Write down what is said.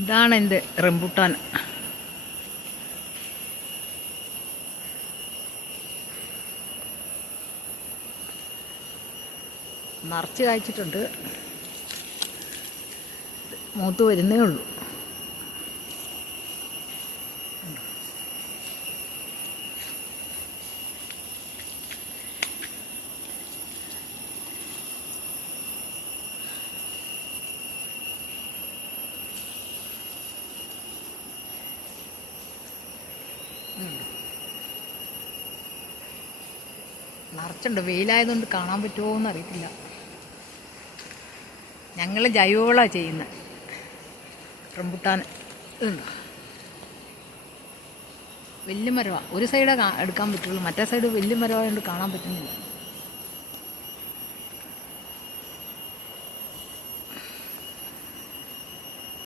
ഇതാണ് എൻ്റെ റംബുട്ടാൻ. നിറച്ച് കായ്ച്ചിട്ടുണ്ട്, മൂത്ത് വരുന്നേ ഉള്ളൂ. നിറച്ചുണ്ട്. വെയിലായതുകൊണ്ട് കാണാൻ പറ്റുമോ എന്നറിയത്തില്ല. ഞങ്ങൾ ജൈവവളമാണ് ചെയ്യുന്നത്. റംബുട്ടാൻ ഇതുണ്ട്, വലിയ മരമാണ്. ഒരു സൈഡേ എടുക്കാൻ പറ്റുള്ളൂ, മറ്റേ സൈഡ് വലിയ മരമായതുകൊണ്ട് കാണാൻ പറ്റുന്നില്ല.